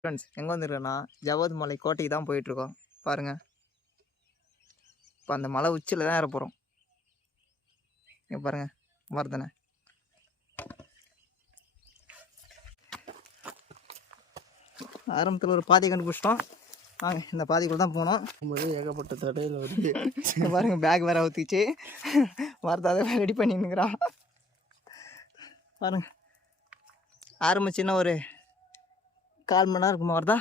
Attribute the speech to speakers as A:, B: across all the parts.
A: Friends எங்கே வந்திருக்கேன்னா ஜவாத் மலை கோட்டைக்கு தான் போயிட்டுருக்கோம். பாருங்கள் இப்போ அந்த மலை உச்சியில் தான் ஏற போகிறோம் இங்கே பாருங்கள் மருதனை. ஆரம்பத்தில் ஒரு பாதை கண்டுபிடிச்சிட்டோம். வாங்க இந்த பாதைக்குள்ள தான் போனோம்.
B: போது ஏகப்பட்ட தடையில் வருது.
A: இங்க பாருங்க பேக் வேற ஊற்றிச்சு மருதா அதை ரெடி பண்ணின்னுங்கிறான் பாருங்க. ஆரம்பிச்சுன்னா ஒரு கால் மணி நேரம் இருக்குமா வருதா.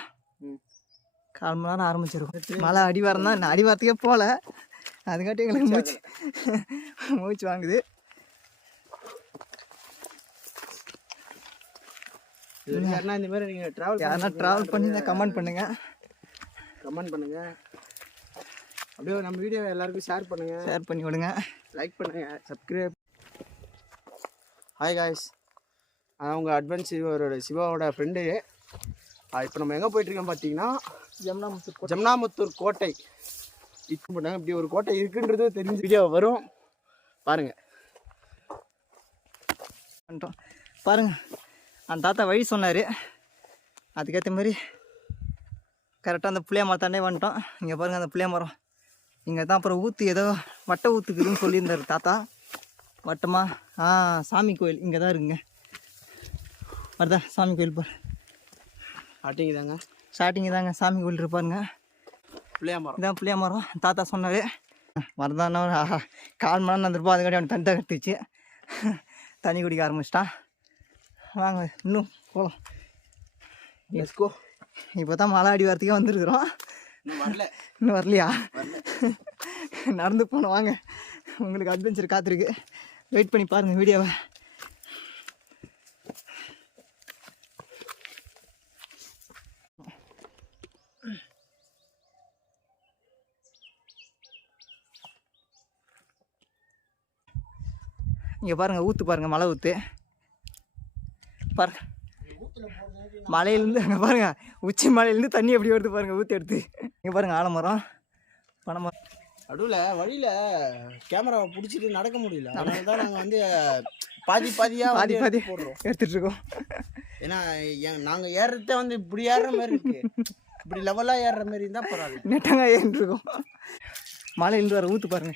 A: கால் மணி நேரம் ஆரம்பிச்சிருக்கும் மழை அடிவாரம் தான் நான் அடிவாரத்துக்கே போகல. அதுக்காட்டி எங்களுக்கு மூச்சு மூச்சு வாங்குது.
B: யாருன்னா இந்த மாதிரி நீங்கள் ட்ராவல்
A: யாருன்னா ட்ராவல் பண்ணி தான் கமெண்ட் பண்ணுங்க.
B: கமெண்ட் பண்ணுங்க. அப்படியே நம்ம வீடியோ எல்லாருக்கும் ஷேர் பண்ணுங்க.
A: ஷேர் பண்ணி விடுங்க.
B: லைக் பண்ணுங்க. சப்ஸ்கிரைப் ஹாய் காய்ஸ் அதான் உங்கள் அட்வென்ஸ் சிவாவோட சிவாவோட ஃப்ரெண்டு இப்போ நம்ம எங்கே போயிட்டுருக்கோம் பார்த்தீங்கன்னா
A: ஜம்னாமுத்தூர்
B: ஜம்னாமுத்தூர் கோட்டை. இப்போ பண்ணாங்க இப்படி ஒரு கோட்டை இருக்குன்றது தெரிஞ்ச வீடியோ வரும். பாருங்க.
A: பண்ணிட்டோம் பாருங்க அந்த தாத்தா வழி சொன்னார். அதுக்கேற்ற மாதிரி கரெக்டாக அந்த புளிய மரத்தாண்டே வந்துட்டோம். இங்கே பாருங்கள் அந்த புளிய மரம். இங்கே தான் அப்புறம் ஊற்று ஏதோ வட்ட ஊற்றுக்குதுன்னு சொல்லியிருந்தார் தாத்தா. வட்டமா? ஆ சாமி கோயில். இங்கே தான் இருக்குங்க. வருதா சாமி கோயில் பாரு.
B: ஆட்டிங்க தாங்க.
A: ஸ்டார்டிங் தாங்க. சாமி கோயில் இருப்பாருங்க
B: பிள்ளையா மரம்
A: இதான் புளிய மரம் தாத்தா சொன்னார். மறந்தானா ஆஹா கால் மணி நேரம் இருப்போம் அதுக்காட்டி அவன் தண்டை கட்டுச்சு தண்ணி குடிக்க ஆரம்பிச்சிட்டான். வாங்க இன்னும் போகலாம்
B: லெட்ஸ்கோ
A: இப்போ தான் மலை அடி வரத்துக்கே வந்துருக்குறோம்.
B: இன்னும் வரல.
A: இன்னும் வரலையா?
B: வரல.
A: நடந்து போனோம் வாங்க. உங்களுக்கு அட்வென்ச்சர் காத்திருக்கு. வெயிட் பண்ணி பாருங்கள் வீடியோவை. இங்கே பாருங்கள் ஊற்று பாருங்கள் மலை ஊற்று பாருங்க. மலையிலேருந்து அங்கே பாருங்கள் உச்சி மலையிலேருந்து தண்ணி எப்படி வருது பாருங்கள் ஊற்றி எடுத்து. இங்கே பாருங்கள் ஆலமரம் பனைமரம்.
B: நடுவில் வழியில் கேமராவை பிடிச்சிட்டு நடக்க முடியல. அதனால தான் நாங்கள் வந்து பாதி பாதியாக
A: பாதி
B: பாதி போடுறோம்.
A: எடுத்துட்டு இருக்கோம்.
B: ஏன்னா நாங்கள் ஏறுறதே வந்து இப்படி ஏறுற மாதிரி இருக்கு. இப்படி லெவலாக ஏறுற மாதிரி இருந்தால் பரவாயில்ல.
A: நெட்டங்க ஏறிட்டு இருக்கோம். மலையிலேருந்து வர ஊற்று பாருங்க.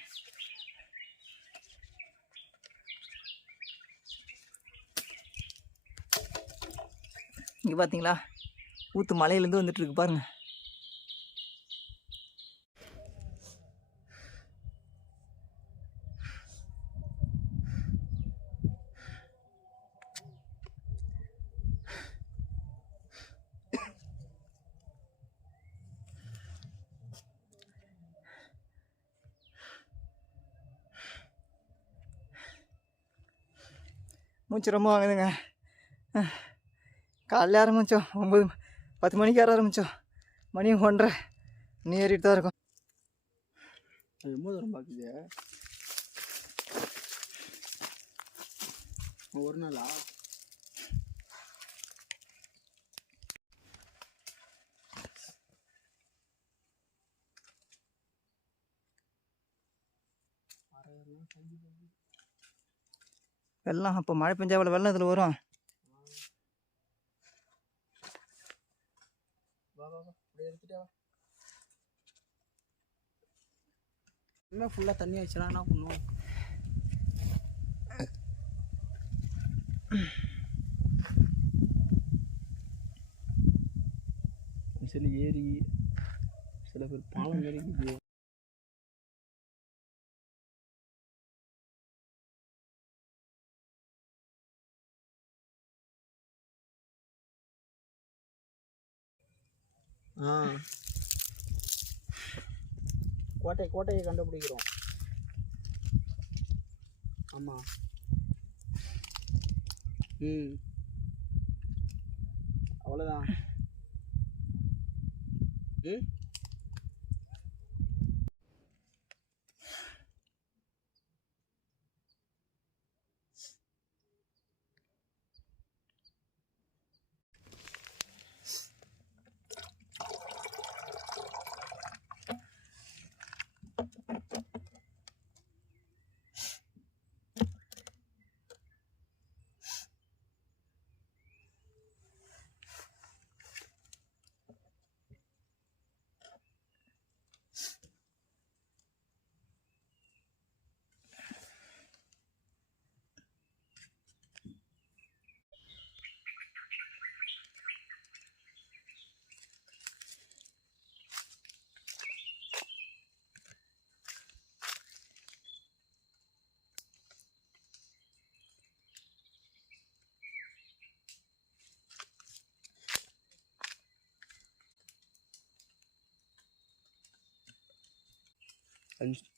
A: இங்கே பார்த்தீங்களா ஊற்று மலையிலேருந்து வந்துட்டுருக்கு பாருங்கள் மூச்சு ரொம்ப வாங்குதுங்க. காலைல ஆரம்பித்தோம் ஒம்பது பத்து மணிக்கு ஏற ஆரம்பித்தோம் மணி ஒன்றரை. நீ ஏறிட்டு தான் இருக்கும்.
B: ரொம்ப தூரம் பார்க்குது ஒரு நாளா?
A: வெள்ளம். அப்போ மழை பெஞ்சா அவ்வளோ வெள்ளம் இதில் வரும்
B: வா வா வா அப்படியே எடுத்துட்டே வா இன்னும் ஃபுல்லாக தண்ணி ஆயிடுச்சுன்னா என்ன பண்ணுவோம்? சில ஏரி சில பேர் பாலம் மாரி ஆ. கோட்டை கோட்டையை கண்டுபிடிக்கிறோம். ஆமாம் ம். அவ்வளோதான் ம்?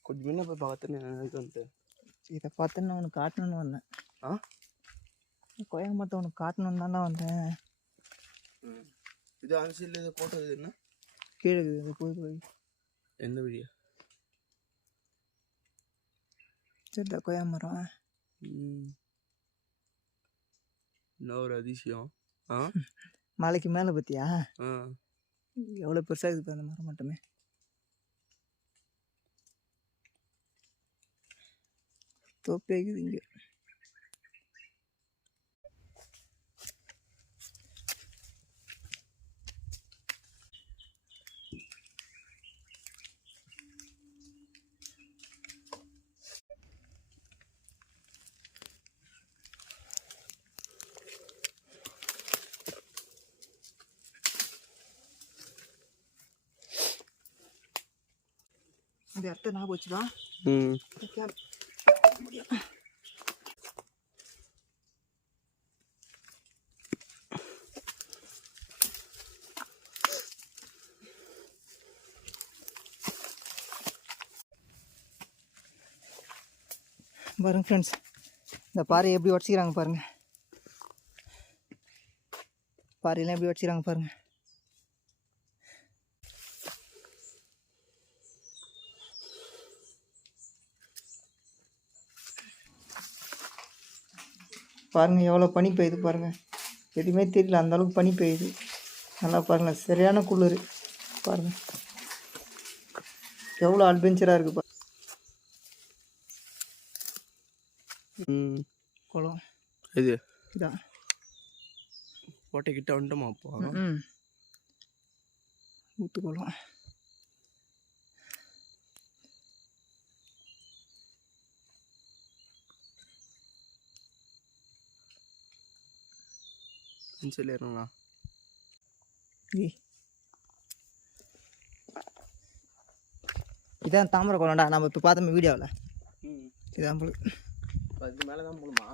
B: கொஞ்சம் முன்ன போய் பார்த்துன்னு எனக்கு வந்து
A: இதை பார்த்து நான் உனக்கு காட்டணும்னு வந்தேன்.
B: ஆ?
A: கொய்யா மரத்தை உனக்கு காட்டணும்னு தானே வந்தேன்.
B: இது அரிசியில் இது போட்டது என்ன?
A: கீழே இருக்குது அது போய் போய்
B: எந்த வீடியோ?
A: சரி கொய்யா மரம்
B: என்ன ஒரு அதிசயம்? ஆ?
A: மலைக்கு மேலே பார்த்தியா
B: ஆ.
A: எவ்வளோ பெருசாக இருக்குது அந்த மரம் மட்டுமே. தோப்பே இருக்குது இங்கே இந்த இடத்த ஞாபகம் வச்சுடா
B: ம்
A: பாருங்க ஃப்ரெண்ட்ஸ் இந்த பாறையை எப்படி உடச்சிக்கிறாங்க பாருங்க. பாறையெல்லாம் எப்படி உடச்சிக்கிறாங்க பாருங்க. பாருங்க எவ்வளோ பனி பெய்யுது பாருங்க. எதுவுமே தெரியல அந்த அளவுக்கு பனி பெய்யுது. நல்லா பாருங்க சரியான குளிர். பாருங்க. எவ்வளோ அட்வென்ச்சராக இருக்குது பாருங்க
B: ம்
A: குளம்
B: இது.
A: இதான்
B: கோட்டை கிட்ட வந்துட்டோமா அப்போ
A: ம் ஊத்துக்குளம்
B: சொல்லிடுறோங்களா.
A: இதான் தாமரை குளம்டா நம்ம இப்போ பார்த்தோம் வீடியோவில் இதான் போல
B: அதுக்கு மேலே தான் போகணுமா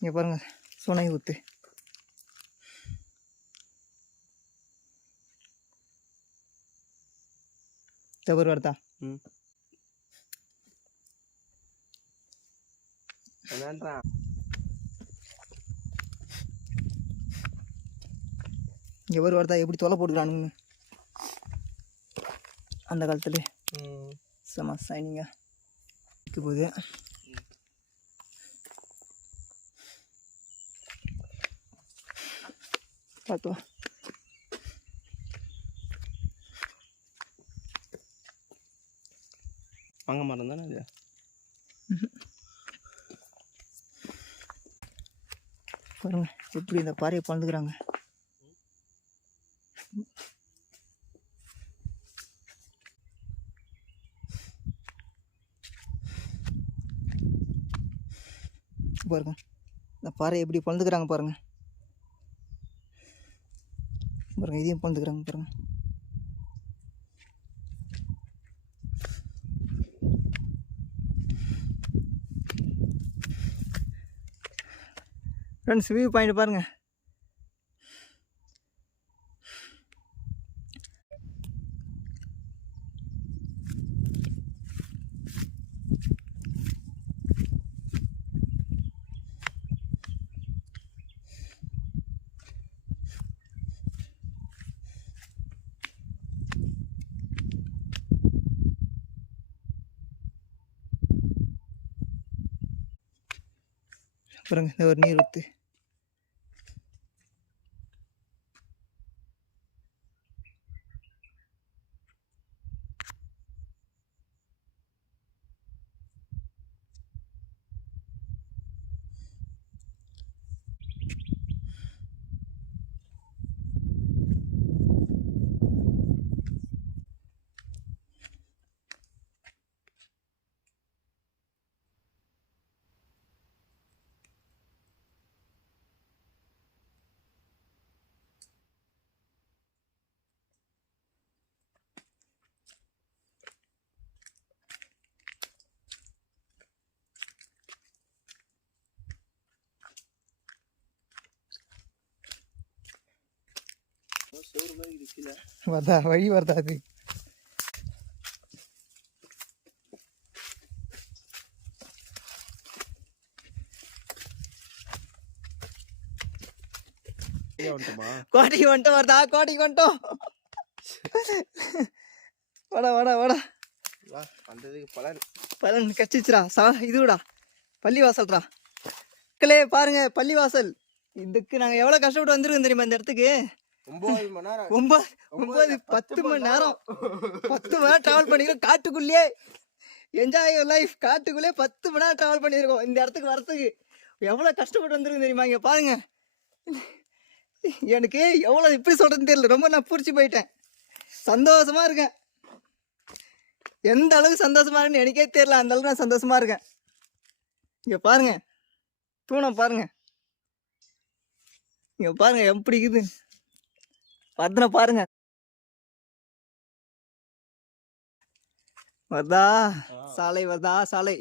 A: இங்கே பாருங்க சுனை ஊத்து. தவறு வருதா
B: ம்.
A: ஒரு வருதா எப்படி தொலை போட்டுக்கிறானுங்கன்னு. அந்த காலத்துல. செம சைனிங்க இருக்கு போகுது பார்த்தோம்
B: வாங்க மரம் தானே இது
A: பாருங்க எப்படி இந்த பாறையை பழந்துக்கிறாங்க பாருங்க இந்த பாறையை எப்படி பழந்துக்கிறாங்க பாருங்க. பாருங்க இதையும் பழந்துக்கிறாங்க பாருங்க. ஃப்ரெண்ட்ஸ் வியூ பாயிண்ட் பாருங்கள் பாருங்க இந்த ஒரு வருதா வழி வருதா அது? கோட்டைக்கு வந்துட்டோம் வருதா? கோட்டைக்கு வந்துட்டோம். வாடா வாடா வாடா.
B: வா வந்ததுக்கு பலன்.
A: பலன் கச்சிச்சுடா. சா இதுடா. பள்ளிவாசல்டா. மக்களே பாருங்க பள்ளிவாசல். இதுக்கு நாங்கள் எவ்வளோ கஷ்டப்பட்டு வந்திருக்கோம் தெரியுமா இந்த இடத்துக்கு?
B: ஒன்பது மணி நேரம்
A: ஒன்பது ஒன்பது பத்து மணி நேரம். பத்து மணி நேரம் ட்ராவல் பண்ணிருக்கோம் காட்டுக்குள்ளேயே. என்ஜாய் யுவர் லைஃப் காட்டுக்குள்ளே பத்து மணி நேரம் ட்ராவல் பண்ணியிருக்கோம். இந்த இடத்துக்கு வரத்துக்கு எவ்வளோ கஷ்டப்பட்டு வந்திருக்கும் தெரியுமா? இங்கே பாருங்க. எனக்கு எவ்வளோ எப்படி சொல்கிறதுன்னு தெரியல. ரொம்ப நான் பூரிச்சு போயிட்டேன். சந்தோஷமா இருக்கேன். எந்த அளவுக்கு சந்தோஷமா இருக்குன்னு எனக்கே தெரியல. அந்த அளவுக்கு நான் சந்தோஷமா இருக்கேன். இங்கே பாருங்க. தூணம் பாருங்க. இங்கே பாருங்க எப்படி இருக்குது பத்தின பாருங்க. வருதா சாலை வருதா சாலை.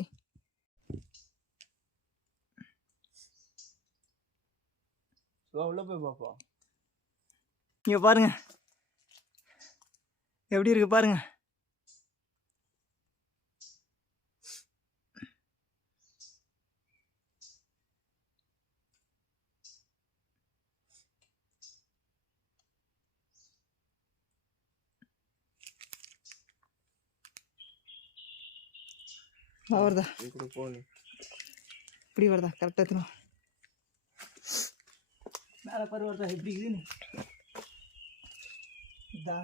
B: உள்ள போய் பார்ப்போம்
A: இங்க பாருங்க. எப்படி இருக்கு பாருங்க. வருதா இப்படி வருதா? கரெக்டாக எத்தணும் மேலே பாரு வருதா எப்படி இருக்குதுன்னு இதா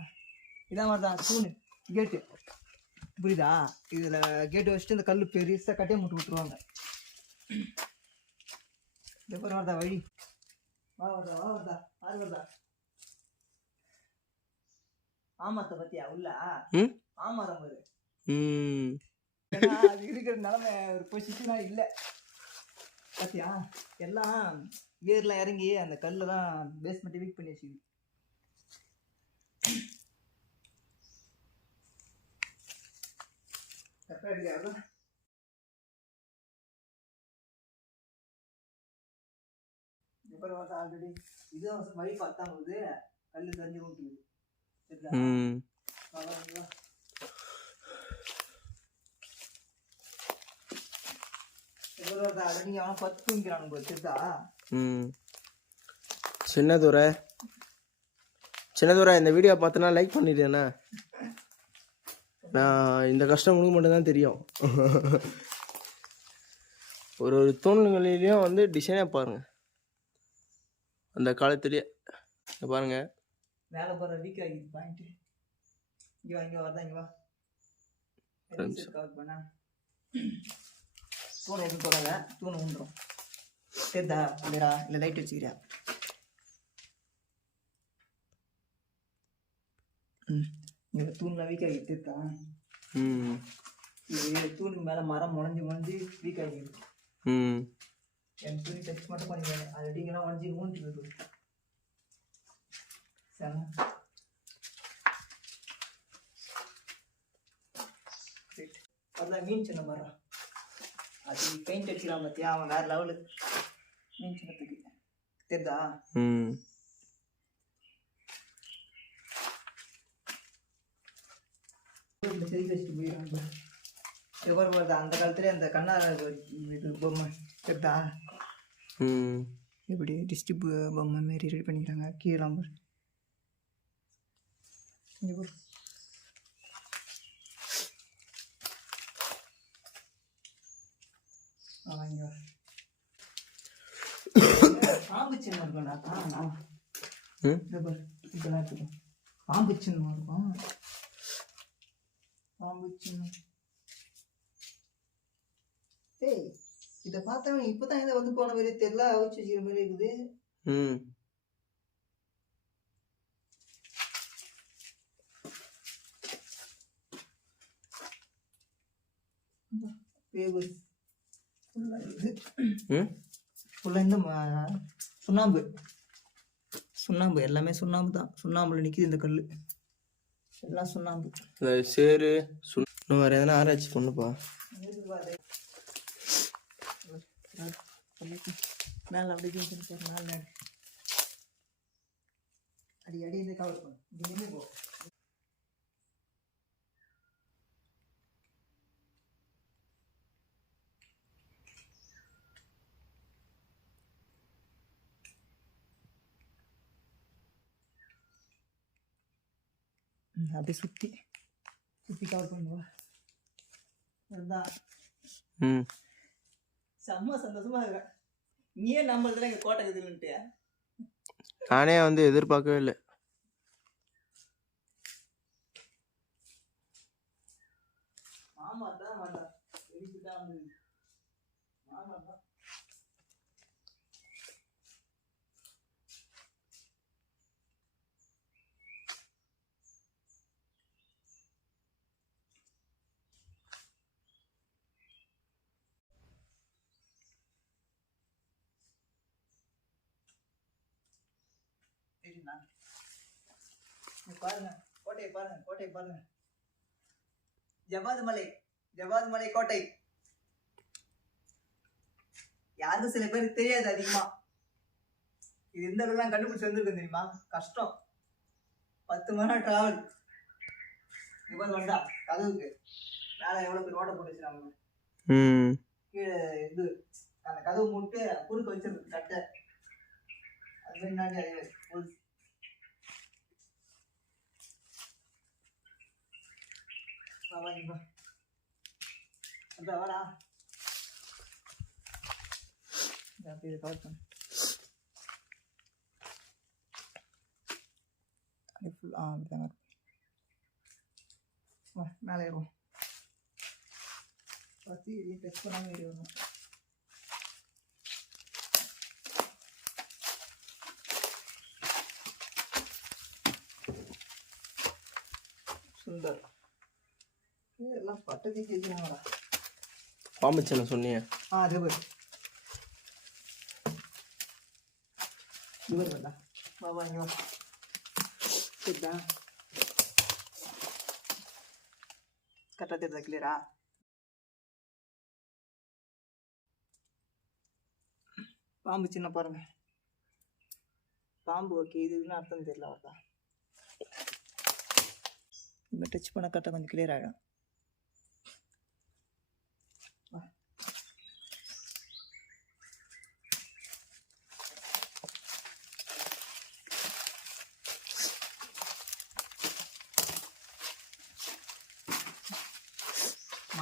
A: இதான் வருதா தூணு கேட்டு புரியுதா? இதில் கேட்டு வச்சுட்டு இந்த கல் பெருசாக கட்டியே முட்டு விட்டுருவாங்க. இந்த பாரு வருதா வழி. வா வருதா வா வருதா ஆறு வருதா ஆமாத்தை பத்தியா உள்ள? ஆமாரம்
B: ம்.
A: ஏன்னா அது இருக்கிற நிலமை ஒரு பொசிஷனா இல்ல. பாத்தியா? எல்லாம் ஏர்ல இறங்கி அந்த கல்ல தான் பேஸ்மெண்ட் வீக் பண்ணி வச்சுக்குது. கரெக்டா ஆல்ரெடி இது வழி பார்த்தா போகுது கல்லு தண்ணி விட்டுருது சரிதா?
B: ம்
A: வா, வா, வா. எவ்வளோ ஆல்ரெடி அவன் பத்து தூங்கிறான் போல தெரியுதா
B: ம் சின்னதுரை. சின்னதுரை இந்த வீடியோ பார்த்தனா லைக் பண்ணிடுறேண்ணா நான் இந்த கஷ்டம் உங்களுக்கு மட்டும்தான் தெரியும். ஒரு ஒரு தூண்களிலையும் வந்து டிசைனாக பாருங்க. அந்த காலத்துலேயே. பாருங்க.
A: மேலே போகிற வீக் ஆகிது பாயிண்ட். இங்கே வா இங்கே வரதா இங்கே வா
B: ஒரு நிமிஷம்.
A: கவர் பண்ண தூணை எதுவும் போடாத தூணை உண்டுரும் தெரிதா இல்லைடா இல்லை லைட் வச்சுக்கிறியா? ம். இங்கே தூணில் வீக் ஆகி தெரிதா
B: ம்.
A: இது தூணுக்கு மேலே மரம் முளைஞ்சு முளைஞ்சு வீக் ஆகிடுது
B: ம்.
A: என் துணி டச் மட்டும் பண்ணிடுவேன் ஆல்ரெடி இங்கெல்லாம் உடஞ்சி ஊஞ்சி போயிடுது. சரி. மீன் சின்ன மரம். அது பெயிண்ட் அடிக்கிறான் பார்த்தியா அவன் வேற லெவலு மீன் சின்னத்துக்கு. தெரியுதா?
B: ம்.
A: வச்சுட்டு போயிடுறாங்க எவ்வளோ வருது அந்த காலத்துல அந்த கண்ணார இது பொம்மை தெரியுதா?
B: ம்.
A: இப்படி டிஸ்டிப் பொம்மை மாரி ரெடி பண்ணிக்கிறாங்க. கீழே இங்க இங்க வா. பாம்பு சின்னம் இருக்கும்டா ஆ, ஆ.
B: ம்
A: இங்க பாரு இதெல்லாம் இருக்குது பாம்பு சின்னம் இருக்கும் பாம்பு சின்னம் ஏய் இதை பார்த்தா இப்பதான் இதை வந்து போன மாதிரி தெரியல அவிச்சு வச்சுக்கிற மாதிரி இருக்குது
B: ம்
A: வேவு இது
B: ம-
A: சுண்ணாம்பு. சுண்ணாம்பு எல்லாமே சுண்ணாம்பு தான். சுண்ணாம்புல நிற்கிது இந்த கல் எல்லாம் சுண்ணாம்பு.
B: சேரு சுண்ண வேறு எதனா ஆராய்ச்சி பண்ணுப்பா.
A: மேலே அப்படியே மேலே. அடி. அடி இந்த கவர் பண்ணு. அப்படியே சுத்தி சுத்தி கவர் பண்ணுவா. அதுதான்
B: ம்.
A: செம்ம சந்தோஷமா இருக்கேன் நீயே நம்புறதுல எங்க கோட்டை இதுன்ட்டு
B: நானே வந்து எதிர்பார்க்கவே இல்லை.
A: மாமா தான் மாட்டா வெளிக்கிட்டா வந்து மாமா தான் இங்க பாருங்க கோட்டையை பாருங்க கோட்டையை பாருங்க. ஜவாது மலை ஜவாது மலை கோட்டை. யாருக்கும் சில பேருக்கு தெரியாது அதிகமா. இது எந்த அளவுலாம் கண்டுபிடிச்சு வந்திருக்கு தெரியுமா? கஷ்டம். பத்து மணி நேரம் டிராவல் இப்போ வந்தா கதவுக்கு. மேலே எவ்வளோ பேர் ஓட்ட போட்டு வச்சிருக்காங்க? கீழே இது அந்த கதவு மூட்டு குறுக்க வச்சிருக்கு கட்டை அது முன்னாடி வா, வா, வா. அந்த வாடா. இதை பண்ணு. ஆ வா மேலே ஏறுவோம். பத்தி டெஸ்ட் பண்ணாமல் ஏறி வரணும். சுந்தர். எல்லாம் பட்டதி கேட்குறாங்கடா
B: பாம்புச்சனை சொன்னியே.
A: ஆ வேண்டா வா வா இங்க வா. சரிதா கரெக்டாக தெரியுதா கிளியரா பாம்பு சின்ன பாருங்க. பாம்பு ஓகே இது இதுன்னு அர்த்தம் தெரியல அவர்தா இப்போ டச் பண்ண கரெக்டாக கொஞ்சம் கிளியர் ஆகிடும்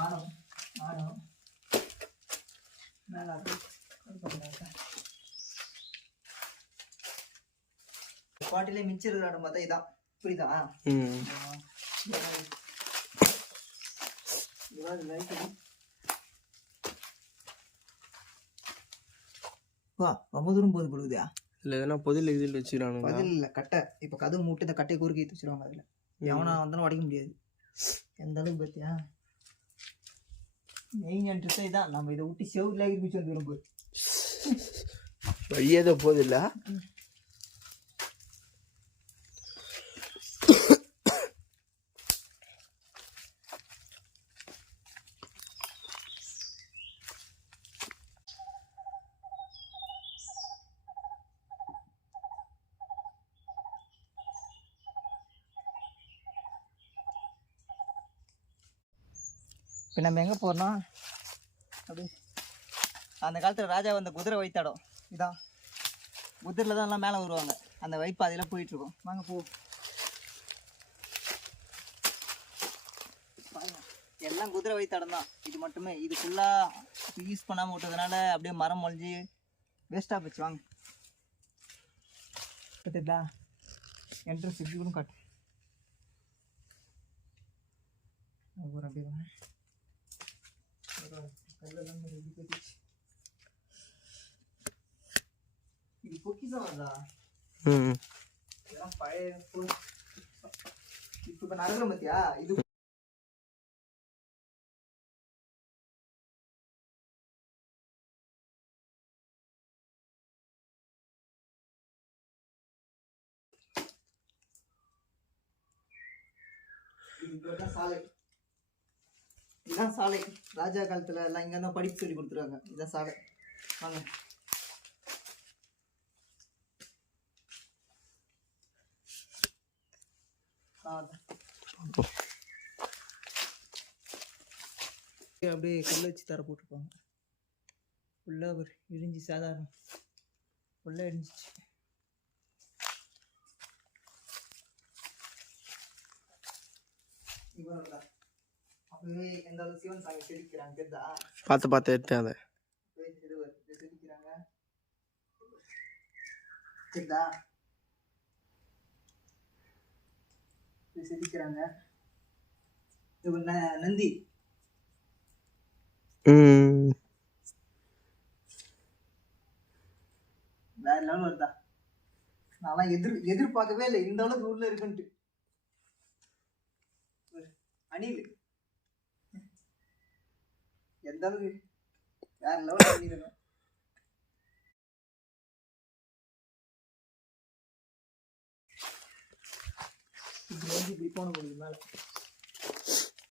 A: மானம் மானம் மேலே பாட்டிலே மிச்சம் இருக்கிற பார்த்தா இதான். புரியுதா? வா ரொம்ப தூரம் போது கொடுக்குதா
B: இல்லை எதனா பொதில் இதில் வச்சுக்கிறானுங்களா?
A: பதில் இல்லை கட்டை. இப்போ கதவு மூட்டு இந்த கட்டையை குறுக்கி வச்சுருவாங்க அதில். எவனா வந்தாலும் உடைக்க முடியாது. எந்த அளவுக்கு பார்த்தியா? மெயின் என்ட்ரஸே இதான் நம்ம இதை விட்டு செவுல இருந்துச்சு வந்து ரொம்ப
B: வழியேத போதில்ல
A: இப்போ நம்ம எங்கே போகிறோம் அப்படி. அந்த காலத்தில் ராஜா வந்த குதிரை வைத்தாடம். இதான் குதிரையில் தான் எல்லாம் மேலே வருவாங்க. அந்த வைப்பாதையில் போயிட்டுருக்கோம். வாங்க போ. எல்லாம் குதிரை வைத்தாடம் தான். இது மட்டுமே. இது ஃபுல்லாக யூஸ் பண்ணாமல் விட்டதுனால அப்படியே மரம் மொழிஞ்சு வேஸ்ட்டாக போச்சு. வாங்க. பார்த்துட்டா? என்ட்ரன்ஸ் இப்படி கூட காட்டு. ஒரு அப்படியே மேல இப்படி கட்டிச்சு. இது பொக்கிஷம் வருதா
B: ம்
A: இதெல்லாம் பழைய இப்ப இப்ப நடக்கிற பத்தியா இது இப்பதான் சாலை இதுதான் சாலை. ராஜா காலத்தில் எல்லாம் இங்கே தான் படிப்பு சொல்லி கொடுத்துருவாங்க. இதுதான் சாலை. வாங்க. அப்படியே கல் வச்சு தர போட்டிருப்பாங்க. ஃபுல்லாக ஒரு இடிஞ்சு சாதாரணம் ஃபுல்லாக இடிஞ்சிச்சு. இவ்வளோ
B: பார்த்து பார்த்து எடுத்தேன் அதை.
A: ந- நந்தி. வேற லெவல் வருதா? நான்லாம் எதிர் எதிர்பார்க்கவே இல்லை. இந்த அளவுக்கு உள்ள இருக்குன்ட்டு. அணில். எந்த அளவுக்கு வேற லெவல் பண்ணிருக்கோம் இப்படி வந்து இப்படி போன போகுது மேலே.